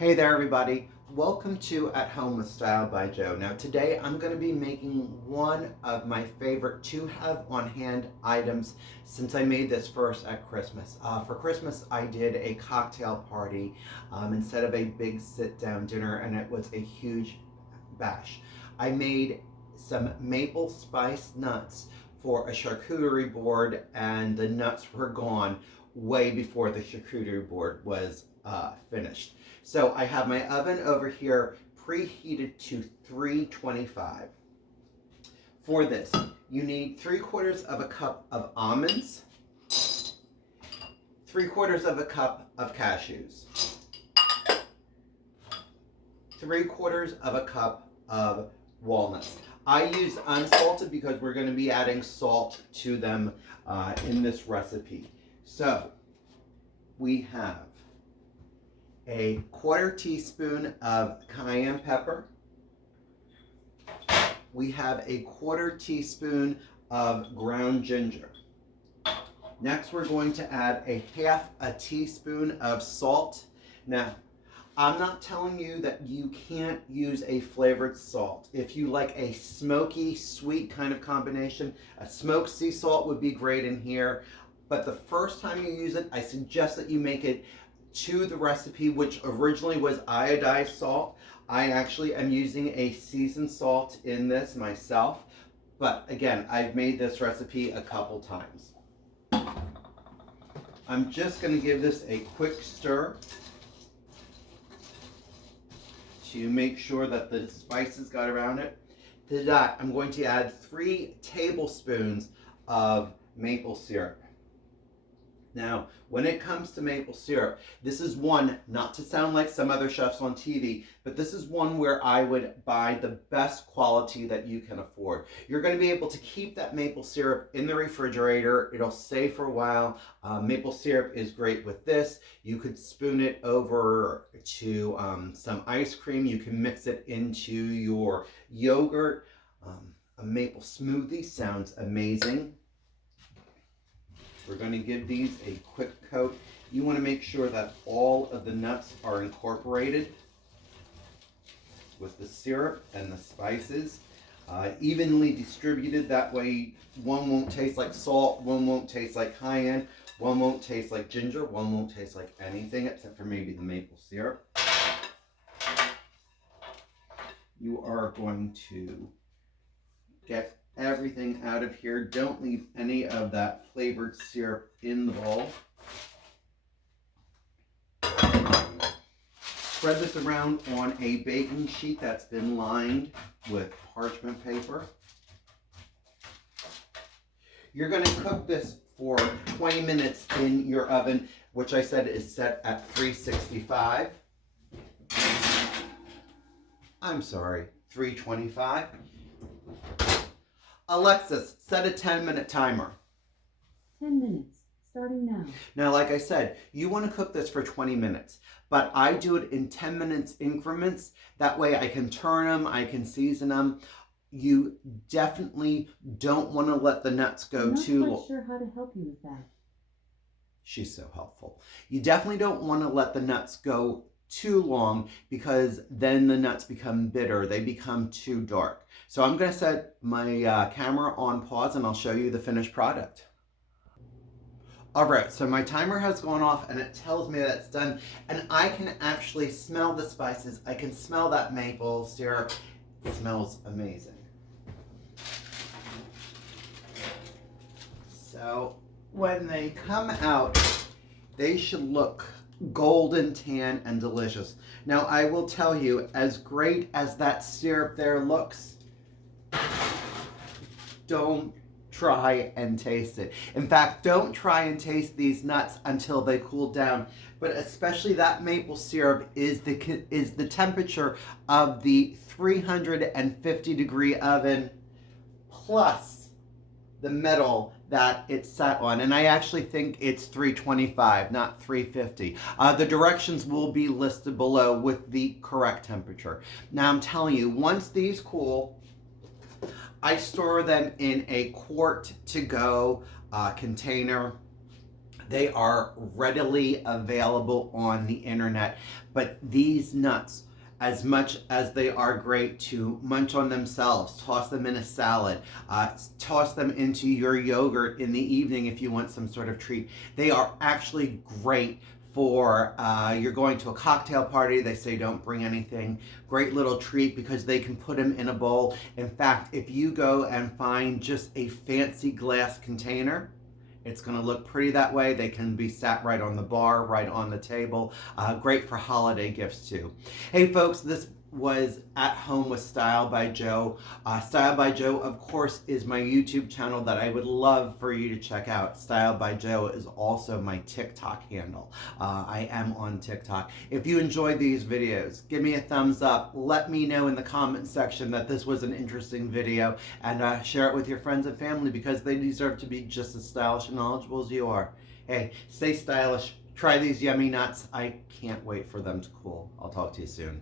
Hey there everybody, welcome to At Home with Style by Joe. Now today I'm going to be making one of my favorite to have on hand items since I made this first at Christmas. For Christmas I did a cocktail party instead of a big sit down dinner, and it was a huge bash. I made some maple spice nuts for a charcuterie board, and the nuts were gone way before the charcuterie board was finished. So I have my oven over here preheated to 325. For this, you need 3/4 of a cup of almonds, 3/4 of a cup of cashews, 3/4 of a cup of walnuts. I use unsalted because we're going to be adding salt to them in this recipe. So we have a 1/4 teaspoon of cayenne pepper. We have a 1/4 teaspoon of ground ginger. Next, we're going to add a 1/2 teaspoon of salt. Now, I'm not telling you that you can't use a flavored salt. If you like a smoky, sweet kind of combination, a smoked sea salt would be great in here. But the first time you use it, I suggest that you make it to the recipe, which originally was iodized salt. I actually am using a seasoned salt in this myself, but again, I've made this recipe a couple times. I'm just going to give this a quick stir to make sure that the spices got around it. To that, I'm going to add 3 tablespoons of maple syrup. Now, when it comes to maple syrup, this is one, not to sound like some other chefs on TV, but this is one where I would buy the best quality that you can afford. You're going to be able to keep that maple syrup in the refrigerator. It'll stay for a while. Maple syrup is great with this. You could spoon it over to some ice cream. You can mix it into your yogurt. A maple smoothie sounds amazing. We're going to give these a quick coat. You want to make sure that all of the nuts are incorporated with the syrup and the spices, evenly distributed. That way one won't taste like salt, one won't taste like cayenne, one won't taste like ginger, one won't taste like anything except for maybe the maple syrup. You are going to get everything out of here. Don't leave any of that flavored syrup in the bowl. Spread this around on a baking sheet that's been lined with parchment paper. You're going to cook this for 20 minutes in your oven, which I said is set at 365. I'm sorry, 325. Alexis, set a 10-minute timer. 10 minutes, starting now. Now, like I said, you want to cook this for 20 minutes, but I do it in 10 minutes increments. That way I can turn them, I can season them. You definitely don't want to let the nuts go too long. I'm not quite sure how to help you with that. She's so helpful. You definitely don't want to let the nuts go too long, because then the nuts become bitter. They become too dark. So I'm going to set my camera on pause and I'll show you the finished product. All right, so my timer has gone off and it tells me that it's done, and I can actually smell the spices. I can smell that maple syrup. It smells amazing. So when they come out, they should look golden tan and delicious. Now, I will tell you, as great as that syrup there looks, don't try and taste it. In fact, don't try and taste these nuts until they cool down. But especially that maple syrup is the temperature of the 350-degree oven plus the metal that it's set on. And I actually think it's 325, not 350. The directions will be listed below with the correct temperature. Now I'm telling you, once these cool, I store them in a quart to go container. They are readily available on the internet, but these nuts, as much as they are great to munch on themselves, toss them in a salad, toss them into your yogurt in the evening if you want some sort of treat. They are actually great for you're going to a cocktail party. They say don't bring anything. Great little treat because they can put them in a bowl. In fact, if you go and find just a fancy glass container, it's going to look pretty that way. They can be sat right on the bar, right on the table. Great for holiday gifts too. Hey folks, this was At Home with Style by Joe. Style by Joe, of course, is my YouTube channel that I would love for you to check out. Style by Joe is also my TikTok handle. I am on TikTok. If you enjoy these videos, give me a thumbs up. Let me know in the comment section that this was an interesting video, and share it with your friends and family because they deserve to be just as stylish and knowledgeable as you are. Hey, stay stylish. Try these yummy nuts. I can't wait for them to cool. I'll talk to you soon.